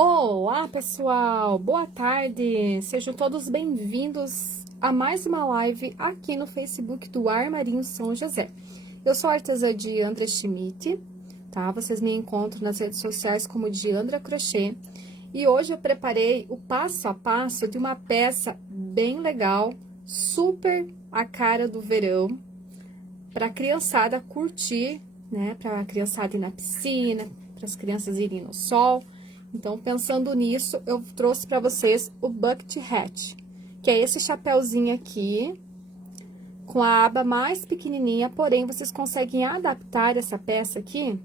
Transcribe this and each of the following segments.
Olá, pessoal! Boa tarde! Sejam todos bem-vindos a mais uma live aqui no Facebook do Armarinho São José. Eu sou a artesã Diandra Schmidt, tá? Vocês me encontram nas redes sociais como Diandra Crochê. E hoje eu preparei o passo a passo de uma peça bem legal, super a cara do verão, para a criançada curtir, né? Para a criançada ir na piscina, para as crianças irem no sol. Então, pensando nisso, eu trouxe para vocês o Bucket Hat, que é esse chapéuzinho aqui, com a aba mais pequenininha, porém, vocês conseguem adaptar essa peça aqui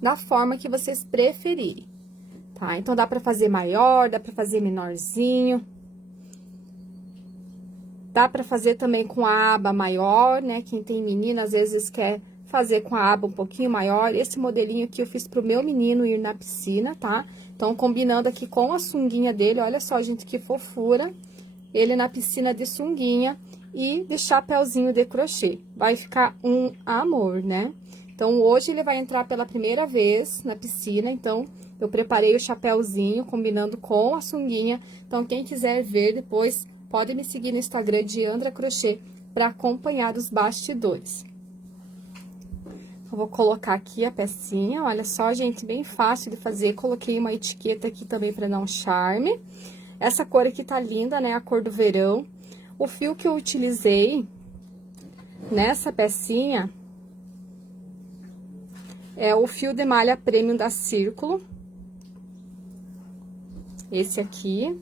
da forma que vocês preferirem, tá? Então, dá para fazer maior, dá para fazer menorzinho. Dá para fazer também com a aba maior, né? Quem tem menino, às vezes, quer fazer com a aba um pouquinho maior. Esse modelinho aqui eu fiz pro meu menino ir na piscina, tá? Então, combinando aqui com a sunguinha dele, olha só, gente, que fofura. Ele na piscina de sunguinha e de chapéuzinho de crochê. Vai ficar um amor, né? Então, hoje ele vai entrar pela primeira vez na piscina, então, eu preparei o chapéuzinho, combinando com a sunguinha. Então, quem quiser ver depois, pode me seguir no Instagram, Diandra Crochê, para acompanhar os bastidores. Eu vou colocar aqui a pecinha, olha só, gente, bem fácil de fazer. Coloquei uma etiqueta aqui também para dar um charme. Essa cor aqui tá linda, né, a cor do verão. O fio que eu utilizei nessa pecinha é o fio de malha premium da Círculo. Esse aqui.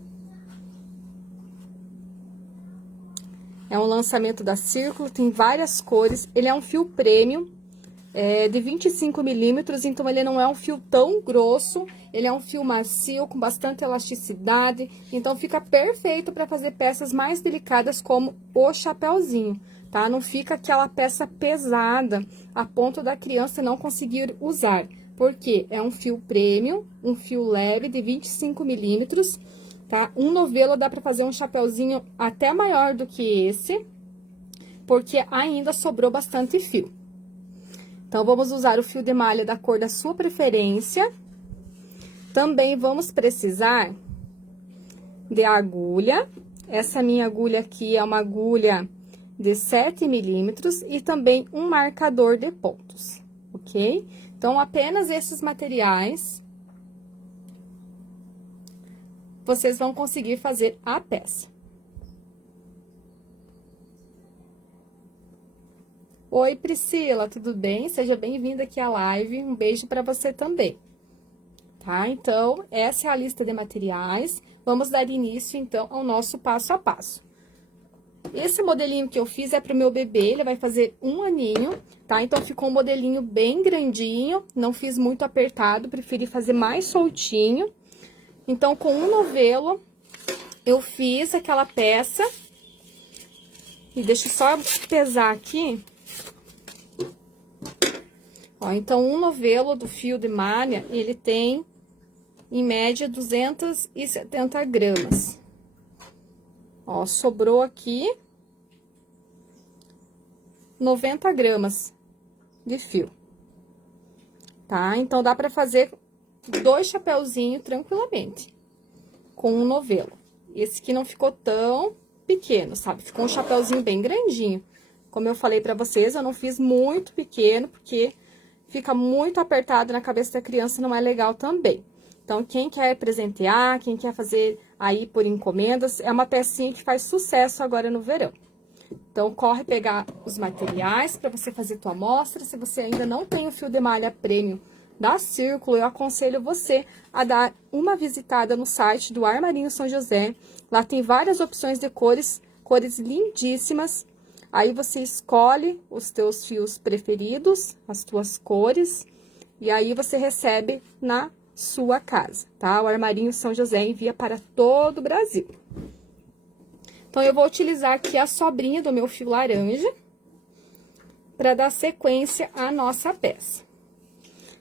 É um lançamento da Círculo, tem várias cores. Ele é um fio premium. De 25 milímetros, então ele não é um fio tão grosso, ele é um fio macio, com bastante elasticidade, então fica perfeito para fazer peças mais delicadas como o chapéuzinho, tá? Não fica aquela peça pesada, a ponto da criança não conseguir usar, porque é um fio premium, um fio leve de 25 milímetros, tá? Um novelo dá para fazer um chapéuzinho até maior do que esse, porque ainda sobrou bastante fio. Então, vamos usar o fio de malha da cor da sua preferência. Também vamos precisar de agulha. Essa minha agulha aqui é uma agulha de 7 milímetros e também um marcador de pontos, ok? Então, apenas esses materiais vocês vão conseguir fazer a peça. Oi, Priscila, tudo bem? Seja bem-vinda aqui à live, um beijo para você também, tá? Então, essa é a lista de materiais, vamos dar início, então, ao nosso passo a passo. Esse modelinho que eu fiz é pro meu bebê, ele vai fazer 1 aninho, tá? Então, ficou um modelinho bem grandinho, não fiz muito apertado, preferi fazer mais soltinho. Então, com um novelo, eu fiz aquela peça, e deixa eu só pesar aqui. Ó, então, um novelo do fio de malha, ele tem, em média, 270 gramas. Ó, sobrou aqui 90 gramas de fio, tá? Então, dá pra fazer 2 chapéuzinhos tranquilamente, com um novelo. Esse aqui não ficou tão pequeno, sabe? Ficou um chapéuzinho bem grandinho. Como eu falei pra vocês, eu não fiz muito pequeno, porque fica muito apertado na cabeça da criança, não é legal também. Então, quem quer presentear, quem quer fazer aí por encomendas, é uma pecinha que faz sucesso agora no verão. Então, corre pegar os materiais para você fazer tua amostra. Se você ainda não tem o fio de malha premium da Círculo, eu aconselho você a dar uma visitada no site do Armarinho São José. Lá tem várias opções de cores lindíssimas. Aí, você escolhe os teus fios preferidos, as tuas cores, e aí você recebe na sua casa, tá? O Armarinho São José envia para todo o Brasil. Então, eu vou utilizar aqui a sobrinha do meu fio laranja para dar sequência à nossa peça.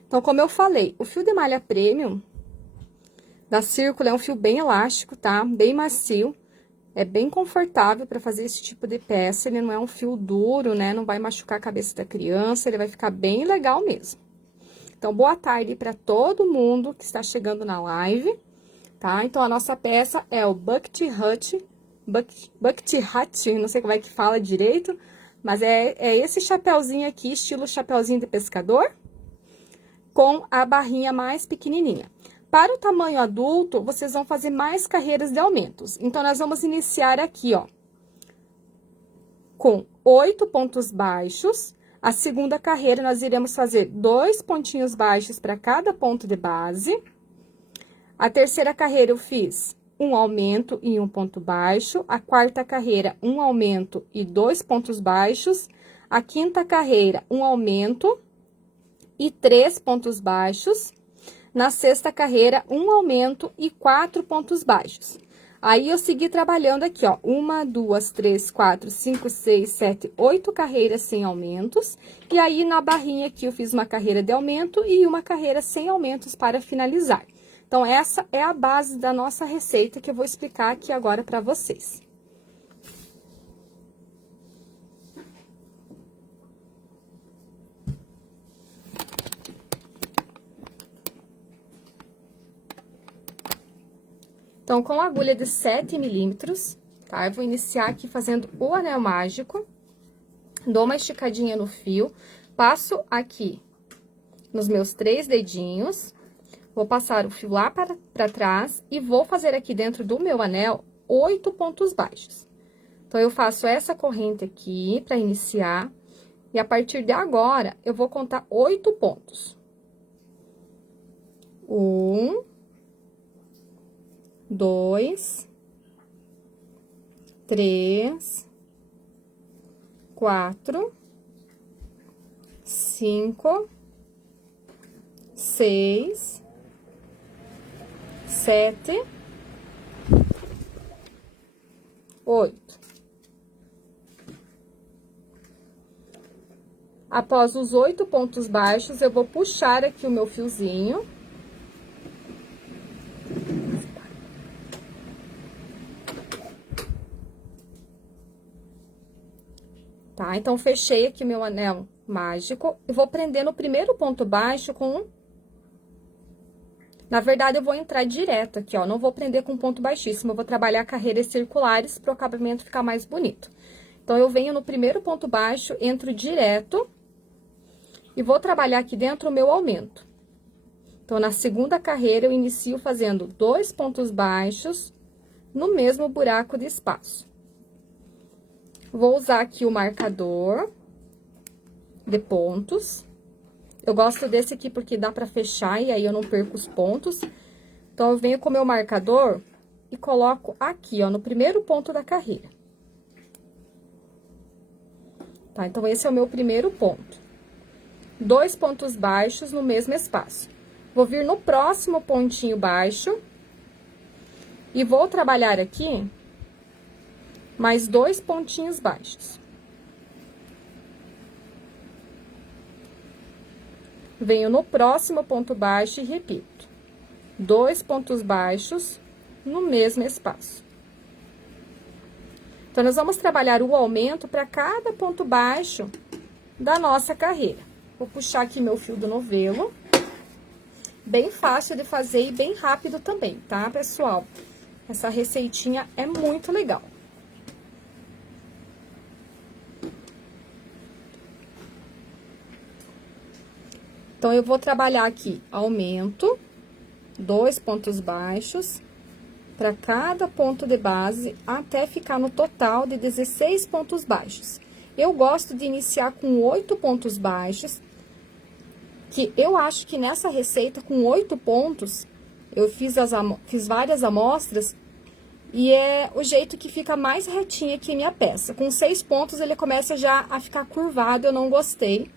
Então, como eu falei, o fio de malha premium da Círculo é um fio bem elástico, tá? Bem macio. É bem confortável para fazer esse tipo de peça, ele não é um fio duro, né? Não vai machucar a cabeça da criança, ele vai ficar bem legal mesmo. Então, boa tarde para todo mundo que está chegando na live, tá? Então, a nossa peça é o Bucket Hat, não sei como é que fala direito, mas é esse chapeuzinho aqui, estilo chapeuzinho de pescador, com a barrinha mais pequenininha. Para o tamanho adulto, vocês vão fazer mais carreiras de aumentos. Então, nós vamos iniciar aqui, ó, com 8 pontos baixos. A segunda carreira, nós iremos fazer 2 pontinhos baixos para cada ponto de base. A terceira carreira, eu fiz um aumento e um ponto baixo. A quarta carreira, um aumento e 2 pontos baixos. A quinta carreira, um aumento e 3 pontos baixos. Na sexta carreira, um aumento e 4 pontos baixos. Aí, eu segui trabalhando aqui, ó, 1, 2, 3, 4, 5, 6, 7, 8 carreiras sem aumentos. E aí, na barrinha aqui, eu fiz uma carreira de aumento e uma carreira sem aumentos para finalizar. Então, essa é a base da nossa receita que eu vou explicar aqui agora para vocês. Então, com a agulha de 7 milímetros, tá? Eu vou iniciar aqui fazendo o anel mágico. Dou uma esticadinha no fio, passo aqui nos meus 3 dedinhos, vou passar o fio lá para trás e vou fazer aqui dentro do meu anel 8 pontos baixos. Então, eu faço essa corrente aqui para iniciar, e a partir de agora, eu vou contar 8 pontos. 1, 2, 3, 4, 5, 6, 7, 8. Após os 8 pontos baixos, eu vou puxar aqui o meu fiozinho. Tá? Então, fechei aqui meu anel mágico e vou prender no primeiro ponto baixo com... Na verdade, eu vou entrar direto aqui, ó, não vou prender com ponto baixíssimo, eu vou trabalhar carreiras circulares para o acabamento ficar mais bonito. Então, eu venho no primeiro ponto baixo, entro direto e vou trabalhar aqui dentro o meu aumento. Então, na segunda carreira, eu inicio fazendo 2 pontos baixos no mesmo buraco de espaço. Vou usar aqui o marcador de pontos. Eu gosto desse aqui porque dá pra fechar e aí eu não perco os pontos. Então, eu venho com o meu marcador e coloco aqui, ó, no primeiro ponto da carreira. Tá? Então, esse é o meu primeiro ponto. 2 pontos baixos no mesmo espaço. Vou vir no próximo pontinho baixo e vou trabalhar aqui mais 2 pontinhos baixos. Venho no próximo ponto baixo e repito. 2 pontos baixos no mesmo espaço. Então, nós vamos trabalhar o aumento para cada ponto baixo da nossa carreira. Vou puxar aqui meu fio do novelo. Bem fácil de fazer e bem rápido também, tá, pessoal? Essa receitinha é muito legal. Então, eu vou trabalhar aqui aumento, 2 pontos baixos, para cada ponto de base, até ficar no total de 16 pontos baixos. Eu gosto de iniciar com 8 pontos baixos, que eu acho que nessa receita, com 8 pontos, eu fiz várias amostras, e é o jeito que fica mais retinha aqui minha peça. Com 6 pontos, ele começa já a ficar curvado, eu não gostei.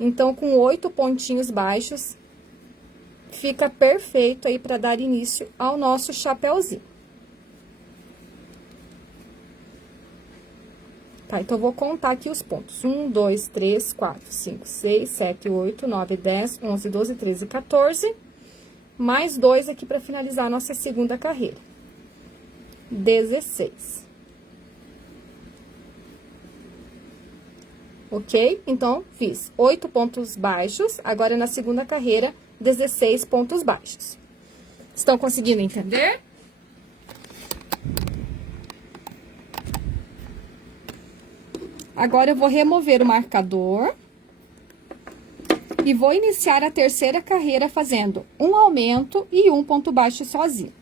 Então, com 8 pontinhos baixos, fica perfeito aí para dar início ao nosso chapéuzinho. Tá, então, eu vou contar aqui os pontos. 1, 2, 3, 4, 5, 6, 7, 8, 9, 10, 11, 12, 13, 14. Mais 2 aqui para finalizar a nossa segunda carreira. 16. ok? Então, fiz 8 pontos baixos, agora na segunda carreira, 16 pontos baixos. Estão conseguindo entender? Agora, eu vou remover o marcador e vou iniciar a terceira carreira fazendo um aumento e um ponto baixo sozinho.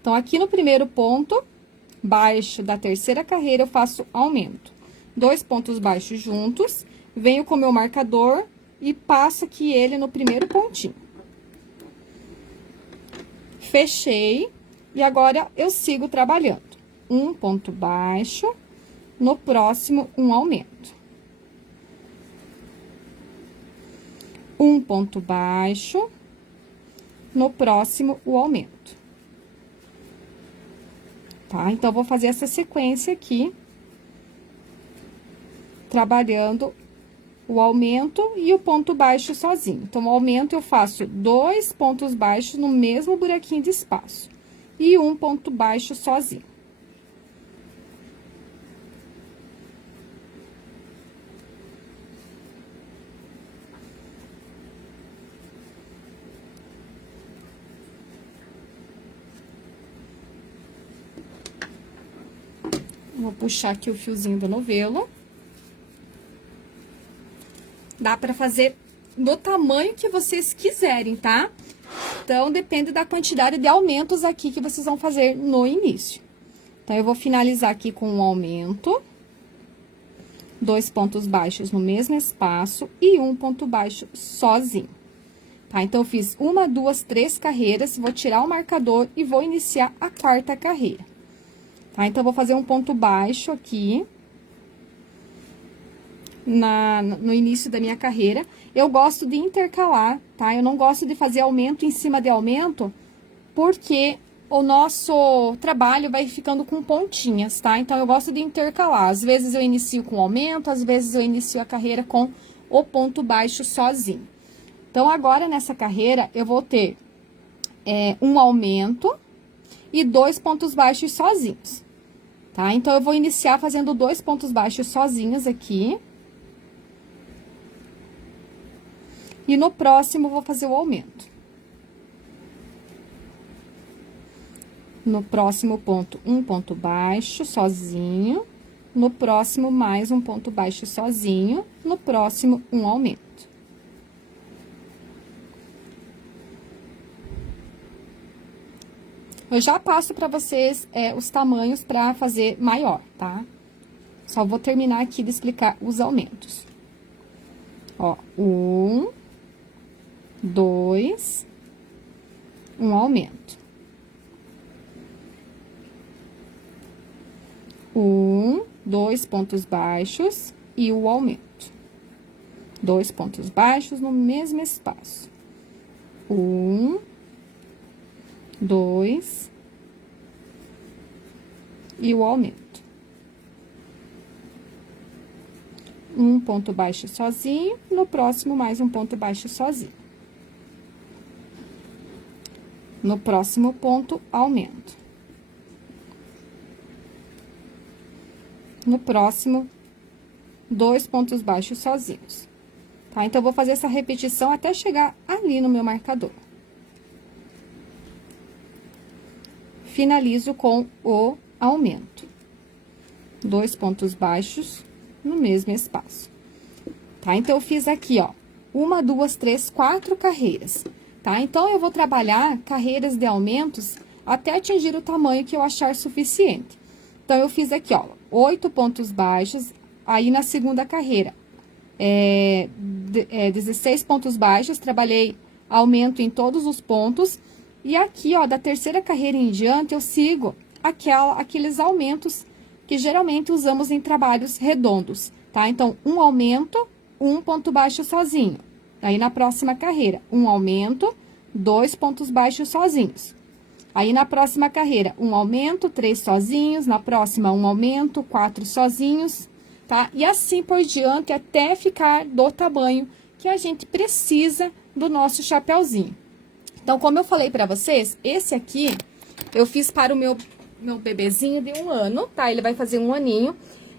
Então, aqui no primeiro ponto baixo da terceira carreira, eu faço aumento. 2 pontos baixos juntos, venho com o meu marcador e passo aqui ele no primeiro pontinho. Fechei, e agora eu sigo trabalhando. Um ponto baixo, no próximo, um aumento. Um ponto baixo, no próximo, o aumento. Tá? Então, eu vou fazer essa sequência aqui, trabalhando o aumento e o ponto baixo sozinho. Então, o aumento eu faço 2 pontos baixos no mesmo buraquinho de espaço e um ponto baixo sozinho. Vou puxar aqui o fiozinho do novelo. Dá pra fazer do tamanho que vocês quiserem, tá? Então, depende da quantidade de aumentos aqui que vocês vão fazer no início. Então, eu vou finalizar aqui com um aumento. 2 pontos baixos no mesmo espaço e um ponto baixo sozinho. Tá? Então, eu fiz 1, 2, 3 carreiras, vou tirar o marcador e vou iniciar a quarta carreira. Tá? Então, eu vou fazer um ponto baixo aqui. No início da minha carreira, eu gosto de intercalar, tá? Eu não gosto de fazer aumento em cima de aumento, porque o nosso trabalho vai ficando com pontinhas, tá? Então, eu gosto de intercalar. Às vezes, eu inicio com aumento, às vezes, eu inicio a carreira com o ponto baixo sozinho. Então, agora, nessa carreira, eu vou ter um aumento e 2 pontos baixos sozinhos, tá? Então, eu vou iniciar fazendo 2 pontos baixos sozinhos aqui. E no próximo, eu vou fazer o aumento. No próximo ponto, um ponto baixo sozinho. No próximo, mais um ponto baixo sozinho. No próximo, um aumento. Eu já passo para vocês os tamanhos para fazer maior, tá? Só vou terminar aqui de explicar os aumentos. Ó, 1, 2, um aumento. 1, 2 pontos baixos e o aumento. 2 pontos baixos no mesmo espaço. 1, 2 e o aumento. Um ponto baixo sozinho, no próximo mais um ponto baixo sozinho. No próximo ponto, aumento. No próximo, 2 pontos baixos sozinhos. Tá? Então, eu vou fazer essa repetição até chegar ali no meu marcador. Finalizo com o aumento. 2 pontos baixos no mesmo espaço. Tá? Então, eu fiz aqui, ó, 1, 2, 3, 4 carreiras. Tá? Então, eu vou trabalhar carreiras de aumentos até atingir o tamanho que eu achar suficiente. Então, eu fiz aqui, ó, 8 pontos baixos, aí na segunda carreira, 16 pontos baixos, trabalhei aumento em todos os pontos, e aqui, ó, da terceira carreira em diante, eu sigo aqueles aumentos que geralmente usamos em trabalhos redondos, tá? Então, um aumento, um ponto baixo sozinho. Aí, na próxima carreira, um aumento, 2 pontos baixos sozinhos. Aí, na próxima carreira, um aumento, 3 sozinhos. Na próxima, um aumento, 4 sozinhos, tá? E assim por diante, até ficar do tamanho que a gente precisa do nosso chapéuzinho. Então, como eu falei pra vocês, esse aqui eu fiz para o meu bebezinho de 1 ano, tá? Ele vai fazer 1 aninho.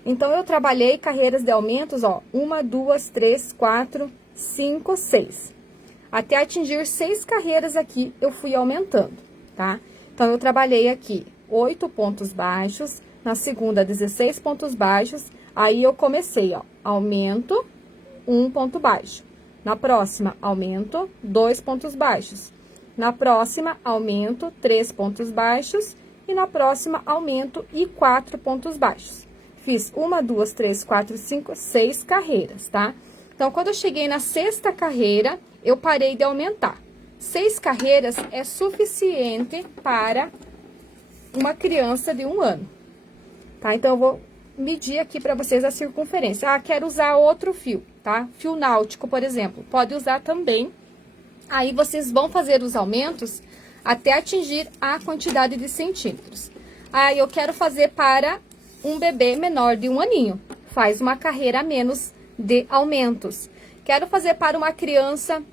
Então, eu trabalhei carreiras de aumentos, ó, 1, 2, 3, 4, 5, 6. Até atingir 6 carreiras aqui, eu fui aumentando, tá? Então, eu trabalhei aqui 8 pontos baixos, na segunda 16 pontos baixos, aí eu comecei, ó, aumento 1 ponto baixo. Na próxima, aumento 2 pontos baixos. Na próxima, aumento 3 pontos baixos. E na próxima, aumento e 4 pontos baixos. Fiz 1, 2, 3, 4, 5, 6 carreiras, tá? Então, quando eu cheguei na 6ª carreira, eu parei de aumentar. 6 carreiras é suficiente para uma criança de 1 ano, tá? Então, eu vou medir aqui para vocês a circunferência. Ah, quero usar outro fio, tá? Fio náutico, por exemplo, pode usar também. Aí, vocês vão fazer os aumentos até atingir a quantidade de centímetros. Aí, eu quero fazer para um bebê menor de 1 aninho. Faz uma carreira a menos de aumentos. Quero fazer para uma criança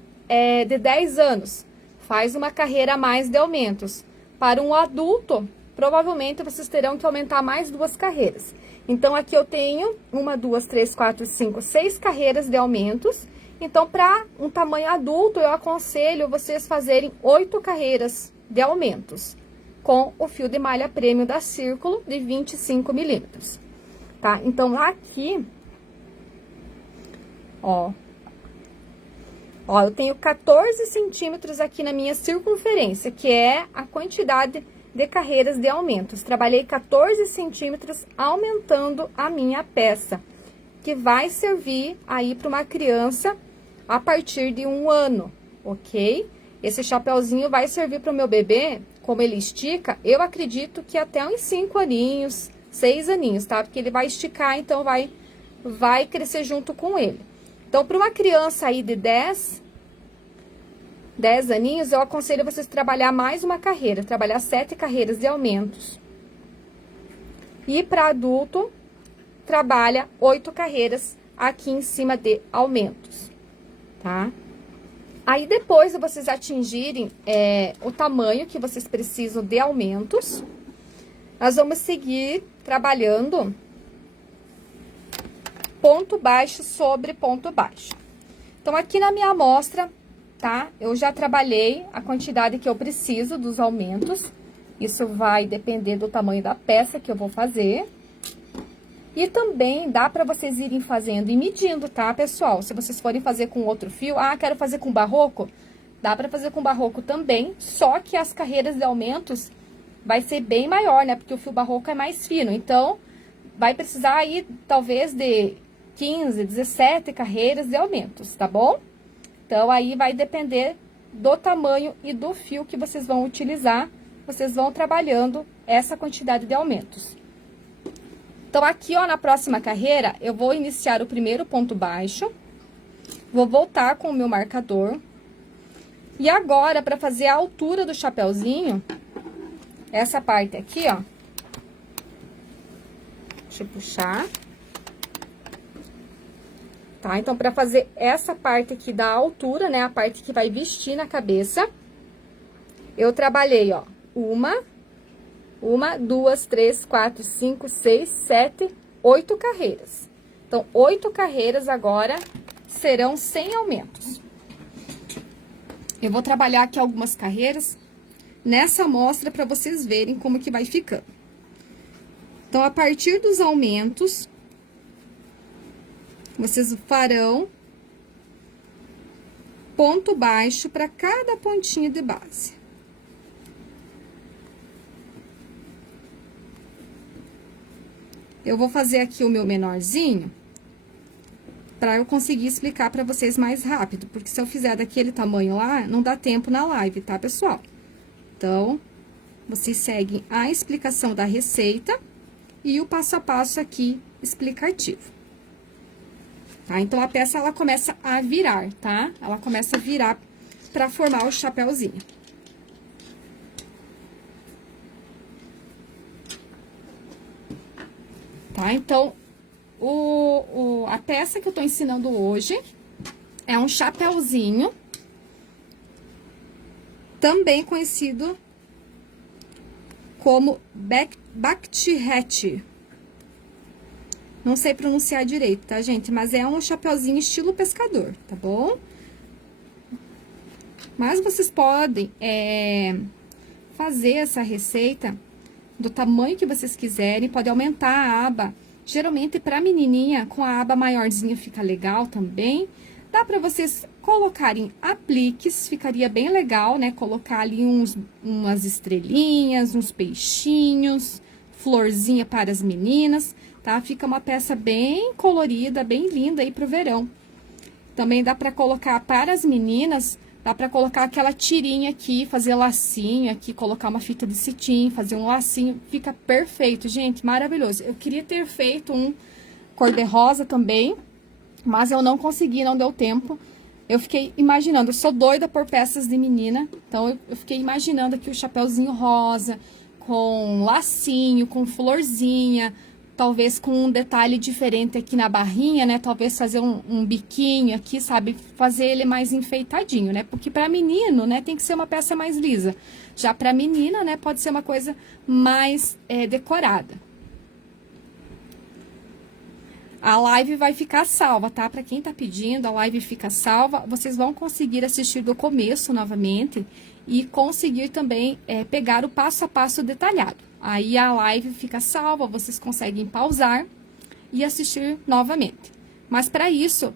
de 10 anos. Faz uma carreira a mais de aumentos. Para um adulto, provavelmente vocês terão que aumentar mais 2 carreiras. Então, aqui eu tenho 1, 2, 3, 4, 5, 6 carreiras de aumentos. Então, para um tamanho adulto, eu aconselho vocês fazerem 8 carreiras de aumentos, com o fio de malha prêmio da Círculo de 25 milímetros, tá? Então, aqui, ó, eu tenho 14 centímetros aqui na minha circunferência, que é a quantidade de carreiras de aumentos. Trabalhei 14 centímetros aumentando a minha peça, que vai servir aí para uma criança a partir de 1 ano, ok? Esse chapeuzinho vai servir para o meu bebê, como ele estica, eu acredito que até uns 5 aninhos, 6 aninhos, tá? Porque ele vai esticar, então vai crescer junto com ele. Então, para uma criança aí de 10 aninhos, eu aconselho vocês trabalhar mais uma carreira, trabalhar 7 carreiras de aumentos. E para adulto, trabalha 8 carreiras aqui em cima de aumentos, tá? Aí, depois de vocês atingirem o tamanho que vocês precisam de aumentos, nós vamos seguir trabalhando ponto baixo sobre ponto baixo. Então, aqui na minha amostra, tá? Eu já trabalhei a quantidade que eu preciso dos aumentos. Isso vai depender do tamanho da peça que eu vou fazer. E também dá para vocês irem fazendo e medindo, tá, pessoal? Se vocês forem fazer com outro fio, quero fazer com barroco, dá para fazer com barroco também, só que as carreiras de aumentos vai ser bem maior, né? Porque o fio barroco é mais fino, então vai precisar aí talvez de 15, 17 carreiras de aumentos, tá bom? Então, aí vai depender do tamanho e do fio que vocês vão utilizar, vocês vão trabalhando essa quantidade de aumentos. Então, aqui, ó, na próxima carreira, eu vou iniciar o primeiro ponto baixo, vou voltar com o meu marcador. E agora, para fazer a altura do chapeuzinho, essa parte aqui, ó, deixa eu puxar. Tá? Então, para fazer essa parte aqui da altura, né, a parte que vai vestir na cabeça, eu trabalhei, ó, 1, 2, 3, 4, 5, 6, 7, 8 carreiras. Então, 8 carreiras agora serão sem aumentos. Eu vou trabalhar aqui algumas carreiras nessa amostra para vocês verem como que vai ficando. Então, a partir dos aumentos, vocês farão ponto baixo para cada pontinha de base. Eu vou fazer aqui o meu menorzinho, para eu conseguir explicar para vocês mais rápido, porque se eu fizer daquele tamanho lá, não dá tempo na live, tá, pessoal? Então, vocês seguem a explicação da receita e o passo a passo aqui explicativo. Tá? Então, a peça, ela começa a virar, tá? Ela começa a virar para formar o chapéuzinho. Tá? Então, a peça que eu tô ensinando hoje é um chapéuzinho, também conhecido como back hat. Não sei pronunciar direito, tá, gente? Mas é um chapeuzinho estilo pescador, tá bom? Mas vocês podem fazer essa receita do tamanho que vocês quiserem, pode aumentar a aba. Geralmente, para menininha, com a aba maiorzinha fica legal também. Dá para vocês colocarem apliques, ficaria bem legal, né? Colocar ali umas estrelinhas, uns peixinhos, florzinha para as meninas, tá? Fica uma peça bem colorida, bem linda aí pro verão. Também dá para colocar para as meninas, dá para colocar aquela tirinha aqui, fazer lacinho aqui, colocar uma fita de cetim, fazer um lacinho, fica perfeito, gente, maravilhoso. Eu queria ter feito um cor-de-rosa também, mas eu não consegui, não deu tempo. Eu fiquei imaginando, eu sou doida por peças de menina, então eu fiquei imaginando aqui o chapeuzinho rosa, com lacinho, com florzinha, talvez com um detalhe diferente aqui na barrinha, né? Talvez fazer um biquinho aqui, sabe? Fazer ele mais enfeitadinho, né? Porque para menino, né, tem que ser uma peça mais lisa. Já para menina, né, pode ser uma coisa mais decorada. A live vai ficar salva, tá? Para quem tá pedindo, a live fica salva. Vocês vão conseguir assistir do começo novamente e conseguir também pegar o passo a passo detalhado. Aí a live fica salva, vocês conseguem pausar e assistir novamente. Mas para isso,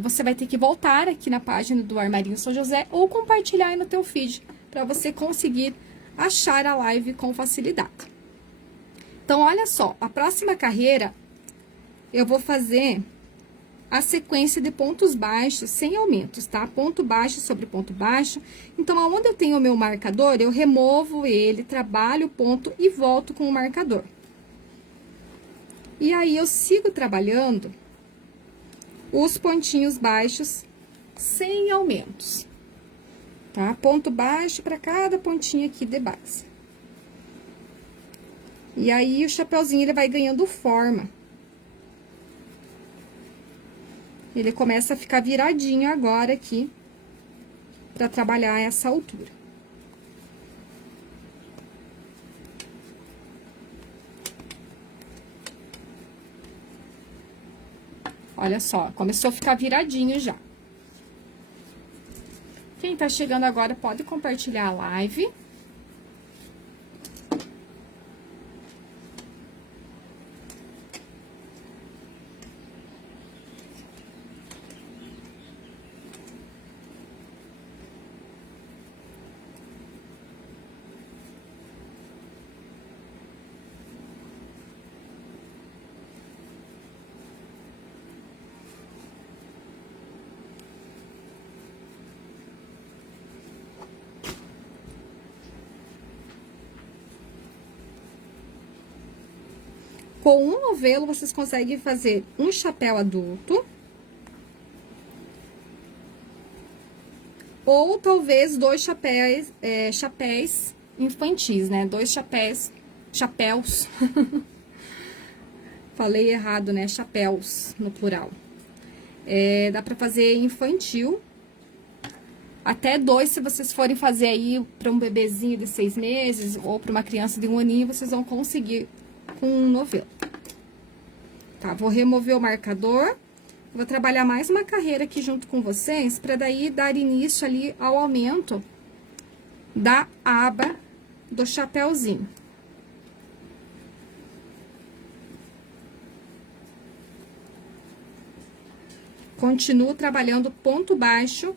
você vai ter que voltar aqui na página do Armarinho São José ou compartilhar aí no teu feed, para você conseguir achar a live com facilidade. Então, olha só, a próxima carreira, eu vou fazer a sequência de pontos baixos sem aumentos, tá? Ponto baixo sobre ponto baixo. Então, aonde eu tenho o meu marcador, eu removo ele, trabalho o ponto e volto com o marcador. E aí, eu sigo trabalhando os pontinhos baixos sem aumentos, tá? Ponto baixo para cada pontinho aqui de base. E aí, o chapeuzinho, ele vai ganhando forma. Ele começa a ficar viradinho agora aqui, para trabalhar essa altura. Olha só, começou a ficar viradinho já. Quem tá chegando agora pode compartilhar a live. Com um novelo, vocês conseguem fazer um chapéu adulto. Ou talvez dois chapéus infantis, né? Dois chapéus. Falei errado, né? Chapéus, no plural. Dá pra fazer infantil. Até dois, se vocês forem fazer aí pra um bebezinho de 6 meses, ou pra uma criança de 1 aninho, vocês vão conseguir com um novelo. Tá, vou remover o marcador. Vou trabalhar mais uma carreira aqui junto com vocês, pra daí dar início ali ao aumento da aba do chapéuzinho. Continuo trabalhando ponto baixo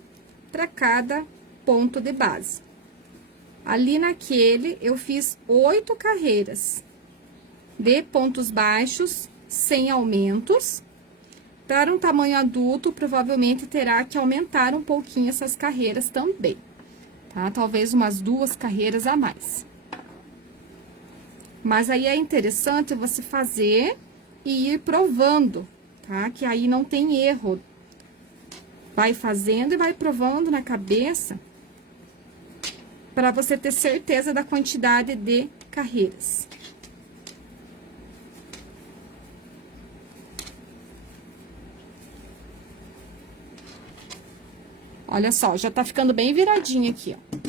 para cada ponto de base. Ali naquele, eu fiz 8 carreiras de pontos baixos sem aumentos. Para um tamanho adulto, provavelmente terá que aumentar um pouquinho essas carreiras também, tá? Talvez umas 2 carreiras a mais. Mas aí é interessante você fazer e ir provando, tá? Que aí não tem erro. Vai fazendo e vai provando na cabeça, para você ter certeza da quantidade de carreiras. Olha só, já tá ficando bem viradinho aqui, ó.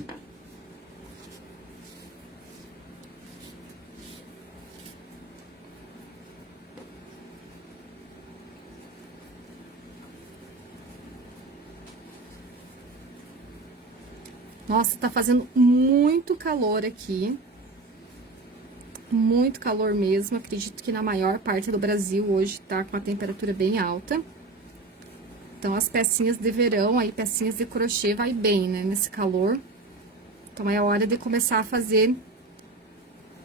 Nossa, tá fazendo muito calor aqui. Muito calor mesmo. Acredito que na maior parte do Brasil hoje tá com a temperatura bem alta. Então, as pecinhas de verão, aí, pecinhas de crochê, vai bem, né, nesse calor. Então, é hora de começar a fazer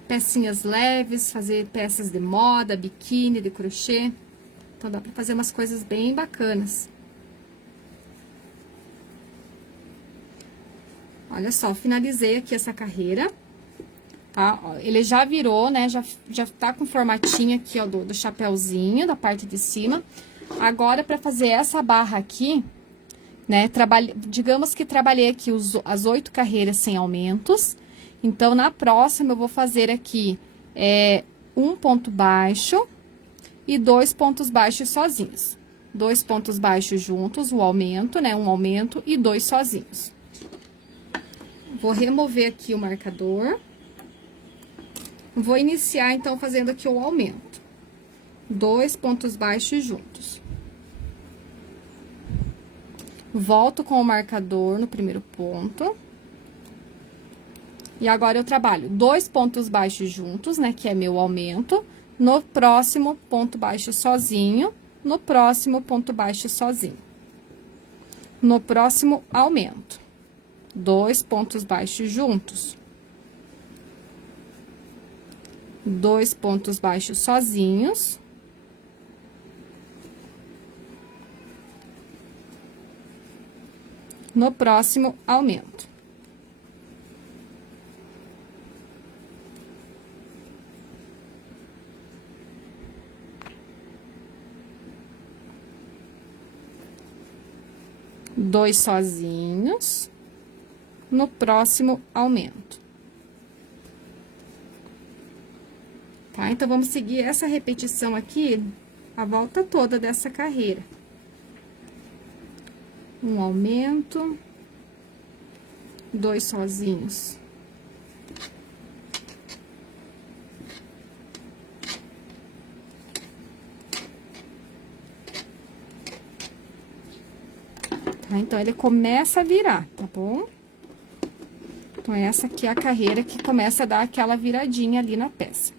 pecinhas leves, fazer peças de moda, biquíni, de crochê. Então, dá pra fazer umas coisas bem bacanas. Olha só, finalizei aqui essa carreira, tá? Ó, ele já virou, né? Já tá com formatinho aqui, ó, do chapéuzinho, da parte de cima. Agora, pra fazer essa barra aqui, né? Digamos que trabalhei aqui as 8 carreiras sem aumentos. Então, na próxima, eu vou fazer aqui, um ponto baixo e 2 pontos baixos sozinhos. 2 pontos baixos juntos, o aumento, né? Um aumento e 2 sozinhos. Vou remover aqui o marcador. Vou iniciar, então, fazendo aqui o aumento. 2 pontos baixos juntos. Volto com o marcador no primeiro ponto. E agora, eu trabalho 2 pontos baixos juntos, né, que é meu aumento. No próximo ponto baixo sozinho. No próximo ponto baixo sozinho. No próximo, aumento. 2 pontos baixos juntos. 2 pontos baixos sozinhos. No próximo, aumento. Dois sozinhos. No próximo, aumento. Tá? Então, vamos seguir essa repetição aqui, a volta toda dessa carreira. Um aumento, 2 sozinhos. Tá? Então, ele começa a virar, tá bom? Então, essa aqui é a carreira que começa a dar aquela viradinha ali na peça.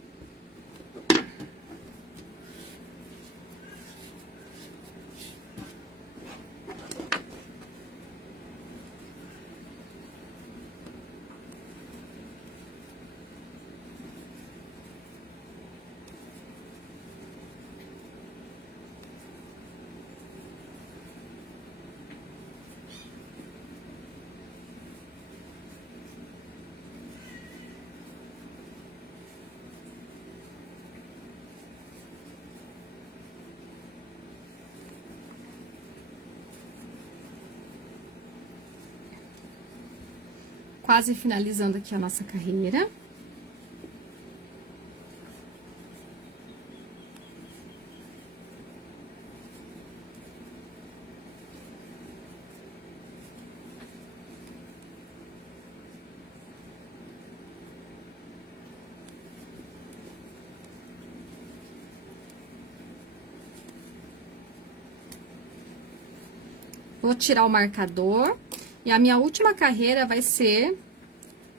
Quase finalizando aqui a nossa carreira. Vou tirar o marcador. E a minha última carreira vai ser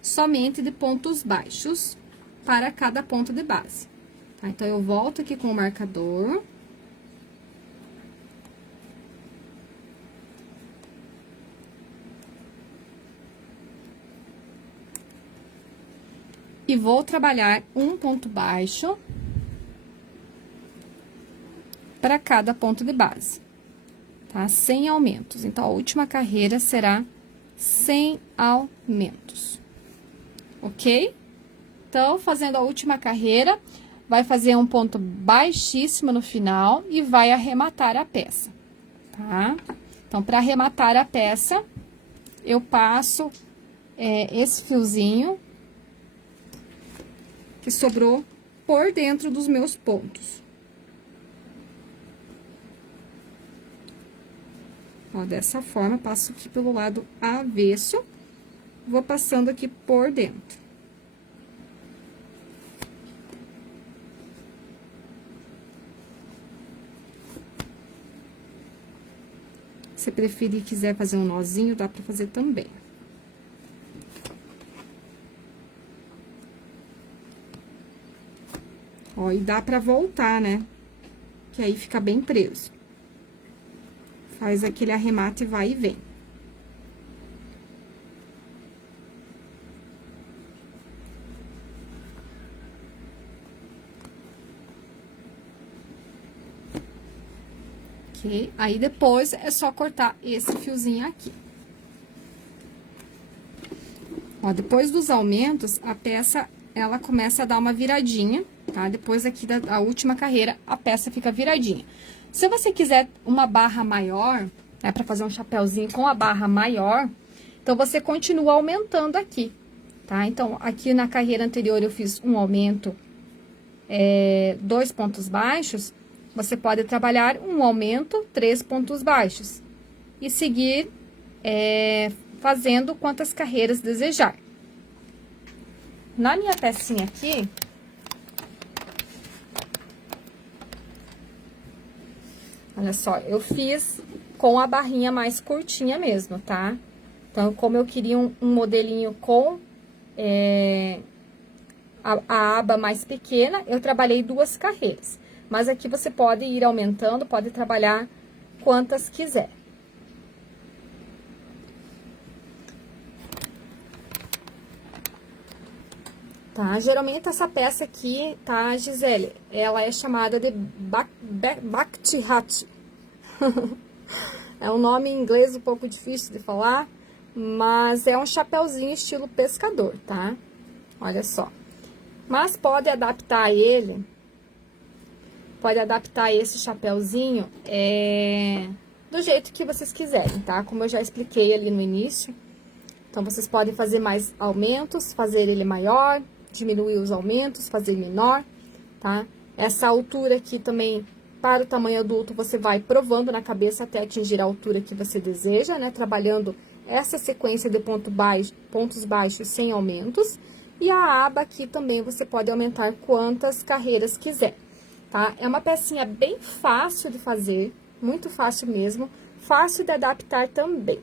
somente de pontos baixos para cada ponto de base. Tá? Então, eu volto aqui com o marcador. E vou trabalhar um ponto baixo para cada ponto de base, tá? Sem aumentos. Então, a última carreira será sem aumentos. Ok? Então, fazendo a última carreira, vai fazer um ponto baixíssimo no final e vai arrematar a peça, tá? Então, para arrematar a peça, eu passo esse fiozinho que sobrou por dentro dos meus pontos. Ó, dessa forma, passo aqui pelo lado avesso, vou passando aqui por dentro. Se preferir, quiser fazer um nozinho, dá pra fazer também. Ó, e dá pra voltar, né? Que aí fica bem preso. Faz aquele arremate e vai e vem. Ok? Aí, depois, é só cortar esse fiozinho aqui. Ó, depois dos aumentos, a peça, ela começa a dar uma viradinha, tá? Depois aqui da última carreira, a peça fica viradinha. Se você quiser uma barra maior, né, pra fazer um chapéuzinho com a barra maior, então, você continua aumentando aqui, tá? Então, aqui na carreira anterior, eu fiz um aumento, 2 pontos baixos, você pode trabalhar um aumento, 3 pontos baixos. E seguir, fazendo quantas carreiras desejar. Na minha pecinha aqui, olha só, eu fiz com a barrinha mais curtinha mesmo, tá? Então, como eu queria um modelinho com a aba mais pequena, eu trabalhei 2 carreiras. Mas aqui você pode ir aumentando, pode trabalhar quantas quiser. Tá? Geralmente essa peça aqui, tá, Gisele? Ela é chamada de Bakhti Hat. É um nome em inglês um pouco difícil de falar, mas é um chapéuzinho estilo pescador, tá? Olha só. Mas pode adaptar ele, pode adaptar esse chapéuzinho do jeito que vocês quiserem, tá? Como eu já expliquei ali no início. Então, vocês podem fazer mais aumentos, fazer ele maior, diminuir os aumentos, fazer menor, tá? Essa altura aqui também, para o tamanho adulto, você vai provando na cabeça até atingir a altura que você deseja, né? Trabalhando essa sequência de pontos baixos sem aumentos. E a aba aqui também você pode aumentar quantas carreiras quiser, tá? É uma pecinha bem fácil de fazer, muito fácil mesmo, fácil de adaptar também.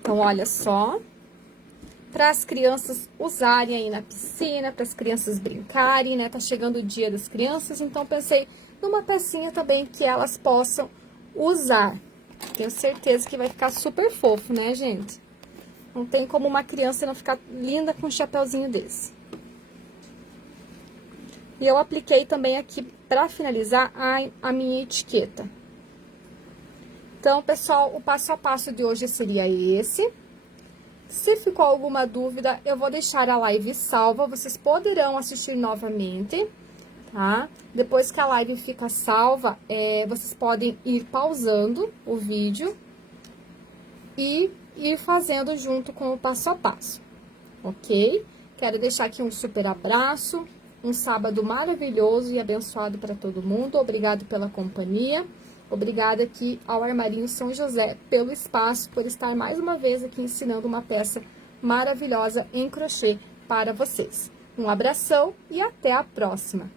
Então, olha só, para as crianças usarem aí na piscina, para as crianças brincarem, né? Tá chegando o dia das crianças, então pensei numa pecinha também que elas possam usar. Tenho certeza que vai ficar super fofo, né, gente? Não tem como uma criança não ficar linda com um chapéuzinho desse. E eu apliquei também aqui, para finalizar, a minha etiqueta. Então, pessoal, o passo a passo de hoje seria esse. Se ficou alguma dúvida, eu vou deixar a live salva, vocês poderão assistir novamente, tá? Depois que a live fica salva, vocês podem ir pausando o vídeo e ir fazendo junto com o passo a passo, ok? Quero deixar aqui um super abraço, um sábado maravilhoso e abençoado para todo mundo. Obrigado pela companhia. Obrigada aqui ao Armarinho São José pelo espaço, por estar mais uma vez aqui ensinando uma peça maravilhosa em crochê para vocês. Um abração e até a próxima!